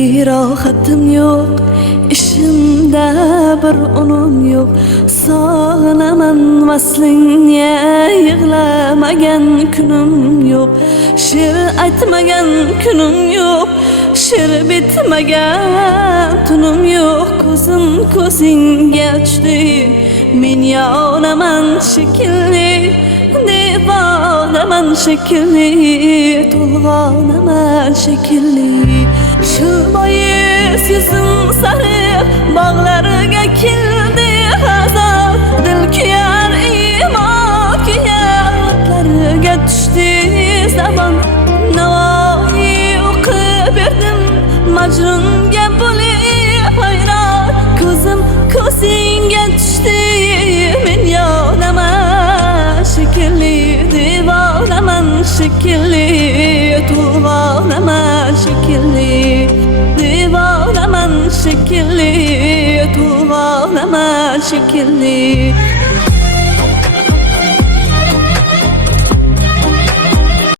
bir rahatım yok, işimde bir unum yok. Sağlaman vaslinye, yığlamagan günüm yok. Şiir aytmagan günüm yok, şiir bitmagan tunum yok. Ko'zim ko'zingga tushdi, men yonaman shekilli, devonaman shekilli, to'lg'onaman shekilli. Shu bois yuzim sari bog'larga keldi hazar, dil kuyar imo kuyar, otlarga tushdi zamon. Navoiy o'qib berdim, Majnunga bo'lib hayron. Ko'zim ko'zingga tushdi, men yonaman shekilli, devonaman shekilli, to'lg'onaman shekilli, devonaman shekilli, to'lg'onaman shekilli.